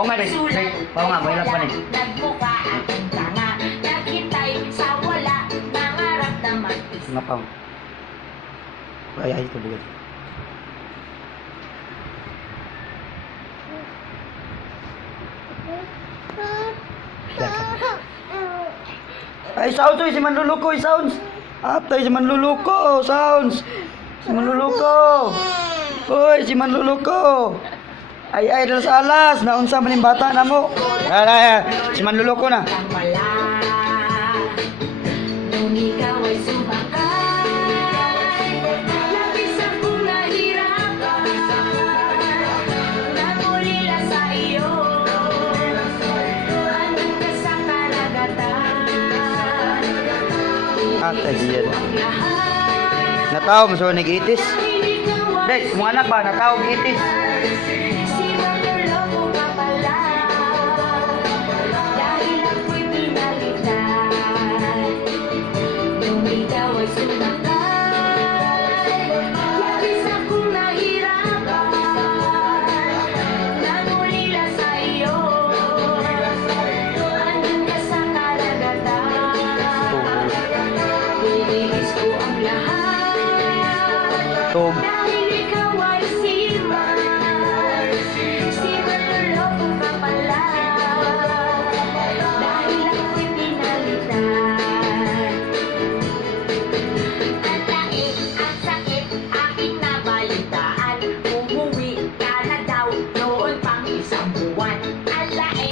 Oo nga, oo nga, mahirap pa rin. Nagmukha akong tanga, naghintay sa wala, nangarap na mag-isa. Nga pa. Ay, ito bugad. Ay, sounds, si manluluko, sounds. Atay, si manluluko, sounds. Si manluluko. Uy, si manluluko. Ay, dala sa alas. Naunsa man yung bata na mo. Ay, si manluluko na. Ang pala, nung ikaw ay sumakay, labis akong nahirapan, nangulila sa iyo, andun ka sa karagatan. Atay, siya na. Ang lahat, Nataw, maso nag-itis. dahil ikaw ay Dek, mga anak ba? Nataw, itis. sinuloko ka pala, dahil ako'y pinalitan. Nung ikaw ay sumakay, labis akong nahirapan, nangulila sa iyo, andun ka sa karagatan. Binilis ko ang lahat, Tog.